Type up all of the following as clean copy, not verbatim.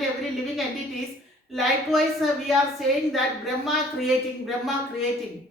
and every living entities. Likewise, we are saying that Brahma creating, Brahma creating.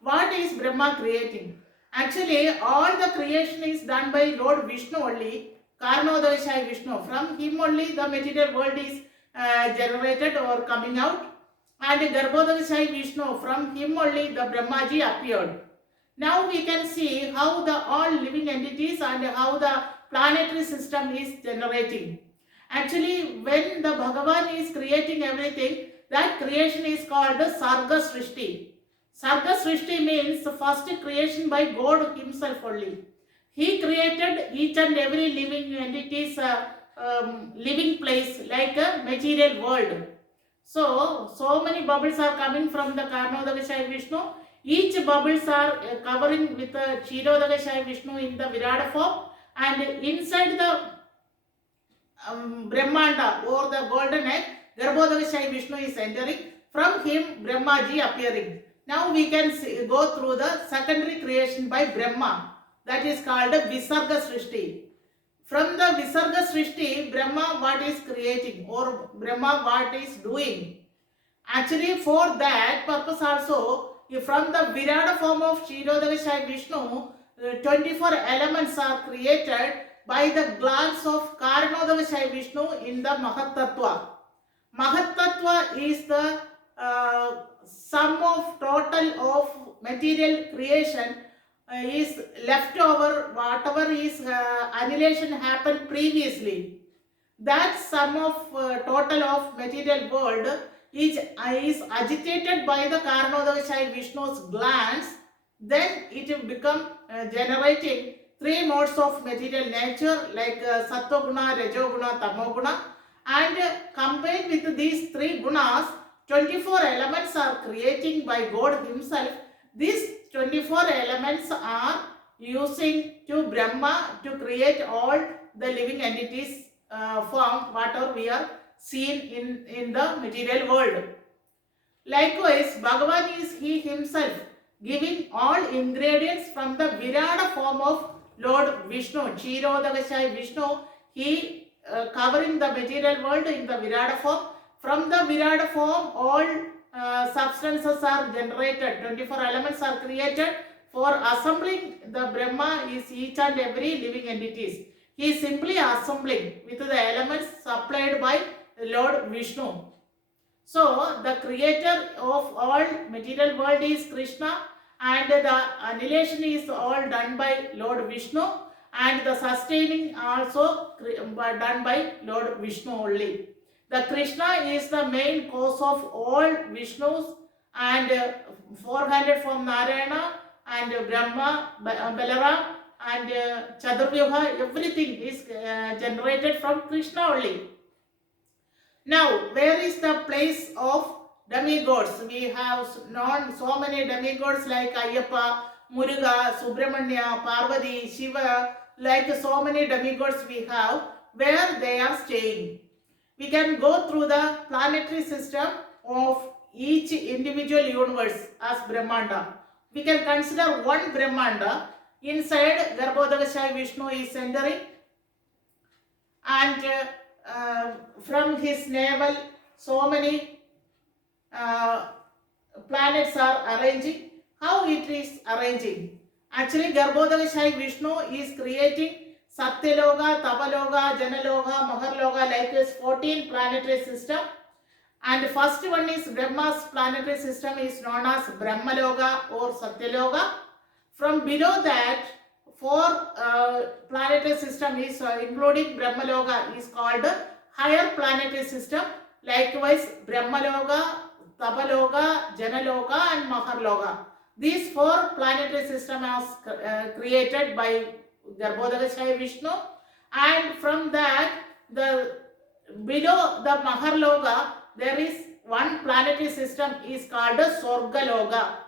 What is Brahma creating? Actually, all the creation is done by Lord Vishnu only, Karnodashai Vishnu. From him only the material world is generated or coming out. And Garbhodakashai Vishnu, from him only the Brahmaji appeared. Now we can see how the all living entities and how the planetary system is generating. Actually, when the Bhagavan is creating everything, that creation is called Sarga Srishti. Sarga Srishti means first creation by God himself only. He created each and every living entity's living place like a material world. So many bubbles are coming from the Karnodakashai Vishnu. Each bubbles are covering with the Kshirodakashai Vishnu in the Virata form, and inside the Brahmanda or the golden egg, Garbhodakashai Vishnu is entering. From him, Brahmaji appearing. Now we can go through the secondary creation by Brahma. That is called Visarga Srishti. From the Visarga Srishti, Brahma what is creating or Brahma what is doing. Actually, for that purpose also, from the Virata form of Kshirodakashai Vishnu, 24 elements are created by the glance of Karnodakashai Vishnu in the Mahatattva. Mahatattva is the sum of total of material creation is left over whatever is annihilation happened previously. That sum of total of material world is agitated by the Karnodakashai Vishnu's glance. Then it will become generating three modes of material nature like Sattva Guna, Rajo Guna, Tamo Guna, and combined with these three gunas, 24 elements are creating by God himself. These 24 elements are using to Brahma to create all the living entities form whatever we are seen in the material world. Likewise, Bhagavan is he himself giving all ingredients from the Virata form of Lord Vishnu, Kshirodakashai Vishnu. He covering the material world in the Virata form. From the Virata form, all substances are generated, 24 elements are created. For assembling the Brahma is each and every living entities. He is simply assembling with the elements supplied by Lord Vishnu. So, the creator of all material world is Krishna, and the annihilation is all done by Lord Vishnu, and the sustaining also done by Lord Vishnu only. The Krishna is the main cause of all Vishnus, and 400 from Narayana and Brahma, Balaram and Chaturvyuha, everything is generated from Krishna only. Now, where is the place of demigods? We have known so many demigods like Ayyappa, Muruga, Subramanya, Parvati, Shiva, like so many demigods we have, where they are staying. We can go through the planetary system of each individual universe as Brahmanda. We can consider one Brahmanda. Inside, Garbhodakashai Vishnu is entering, and from his navel so many planets are arranging. How it is arranging? Actually, Garbhodakashai Vishnu is creating Satyaloka, Tapaloka, Janaloka, Maharloka, like this 14 planetary system. And first one is Brahma's planetary system is known as Brahmaloka or Satyaloka. From below that, 4 planetary system is including Brahmaloka is called higher planetary system. Likewise, Brahmaloka, Tapaloka, Janaloka and Maharloka. These 4 planetary systems are created by Garbhodakashai Vishnu, and from that, the below the Maharloka, there is one planetary system is called Swargaloka.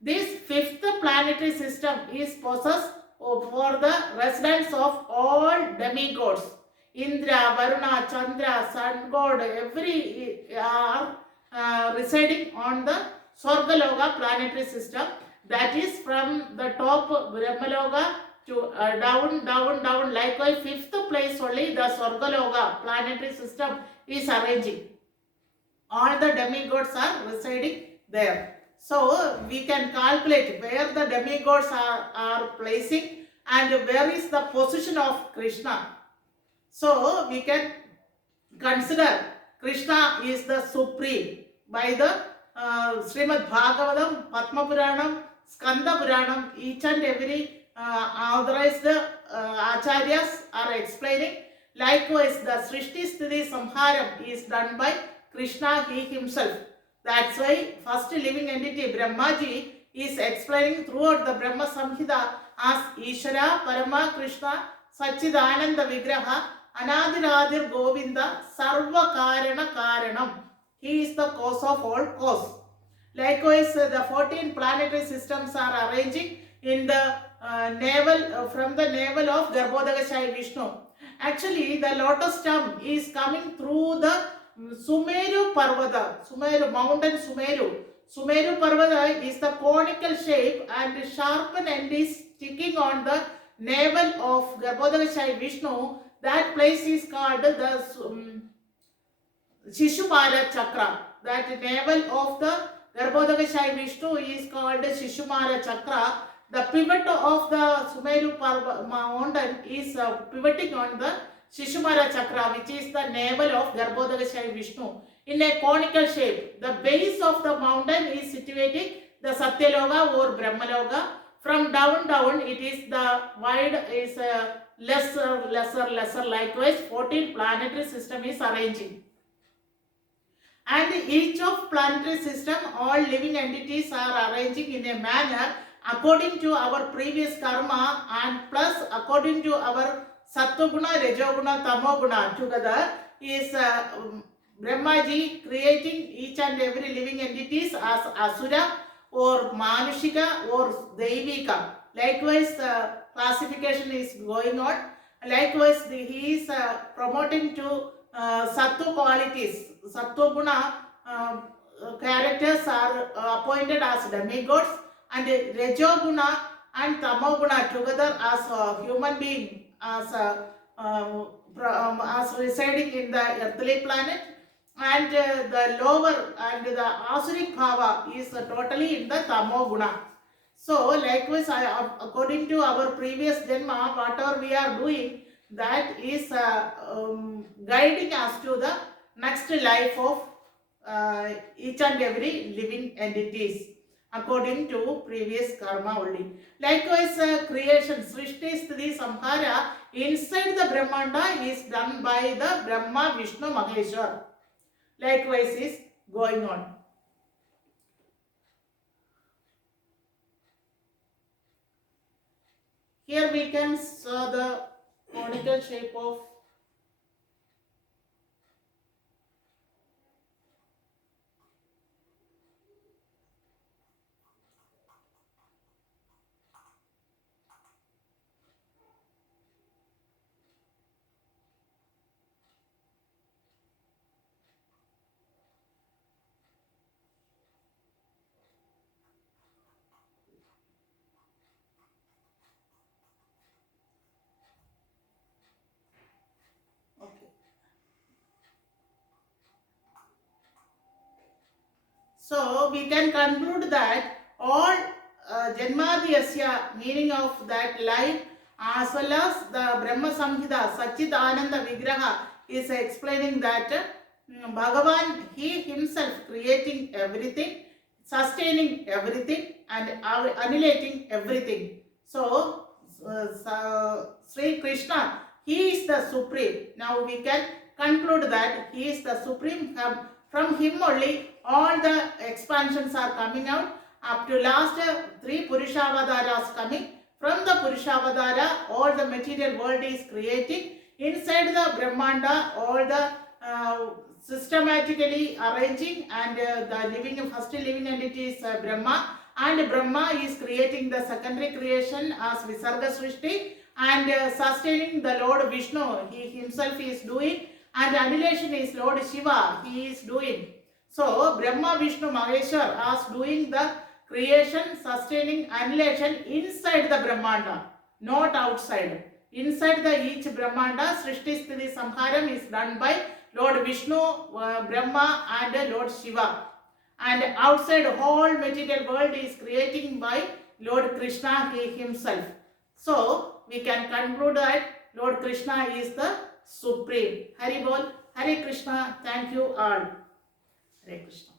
This 5th planetary system is possessed for the residence of all demigods. Indra, Varuna, Chandra, Sun God, every are residing on the Swargaloka planetary system. That is from the top Brahmaloka to down. Likewise, 5th place only the Swargaloka planetary system is arranging. All the demigods are residing there. So we can calculate where the demigods are placing and where is the position of Krishna. So we can consider Krishna is the supreme by the Srimad Bhagavatam, Padma Puranam, Skanda Puranam. Each and every authorized acharyas are explaining. Likewise, the Srishti Sthiti Samharam is done by Krishna, he himself. That's why first living entity Brahmaji is explaining throughout the Brahma Samhita as Ishara, Parama, Krishna, Sachidananda Vigraha, Anadiradir Govinda, Sarva Karana Karanam. He is the cause of all cause. Likewise, the 14 planetary systems are arranging in the navel, from the navel of Garbhodakashayi Vishnu. Actually, the lotus stem is coming through the Sumeru Parvata, Sumeru mountain Sumeru. Sumeru Parvata is the conical shape and sharpened end is sticking on the navel of Garbhodakashayi Vishnu. That place is called the Shishupala Chakra. That navel of the Garbhodakashayi Vishnu is called Shishupala Chakra. The pivot of the Sumeru mountain is pivoting on the Shishupala Chakra, which is the navel of Garbhodakashayi Vishnu, in a conical shape. The base of the mountain is situating the Satyaloka or Brahmaloka. From down, it is the wide is lesser. Likewise, 14 planetary system is arranging. And each of planetary system, all living entities are arranging in a manner according to our previous karma and plus according to our Sattva-guna, Rajo-guna, Tamo-guna. Together is Brahmaji creating each and every living entities as Asura or Manushika or Deivika. Likewise, classification is going on. Likewise, he is promoting to Sattva qualities. Sattva guna characters are appointed as demigods, and Rajo guna and Tamo guna together as a human being, as residing in the earthly planet, and the lower and the Asuric Bhava is totally in the Tamo guna. So likewise, according to our previous Janma, whatever we are doing, that is guiding us to the next life of each and every living entities according to previous karma only. Likewise, creation, Srishti Sthiti Samhara inside the Brahmanda is done by the Brahma, Vishnu, Maheshwar. Likewise is going on. Here we can saw the conical shape of So we can conclude that all Janmadhyasya, meaning of that life, as well as the Brahma Samhita, Sachidananda Vigraha is explaining that Bhagavan, he himself creating everything, sustaining everything and annihilating everything. So Sri Krishna, he is the supreme. Now we can conclude that he is the supreme. From him only all the expansions are coming out up to last 3 Purushavadaras coming. From the Purushavadara, all the material world is creating. Inside the Brahmanda, all the systematically arranging, and the first living entity is Brahma, and Brahma is creating the secondary creation as Visarga Srishti, and sustaining the Lord Vishnu, he himself is doing, and annihilation is Lord Shiva, he is doing. So Brahma, Vishnu, Maheshwar are doing the creation, sustaining, annihilation inside the Brahmanda, not outside. Inside the each Brahmanda, Srishti Sthiti Samharam is done by Lord Vishnu, Brahma and Lord Shiva. And outside whole material world is creating by Lord Krishna he himself. So we can conclude that Lord Krishna is the supreme. Hari Bol, Hare Krishna. Thank you all. Hare Krishna.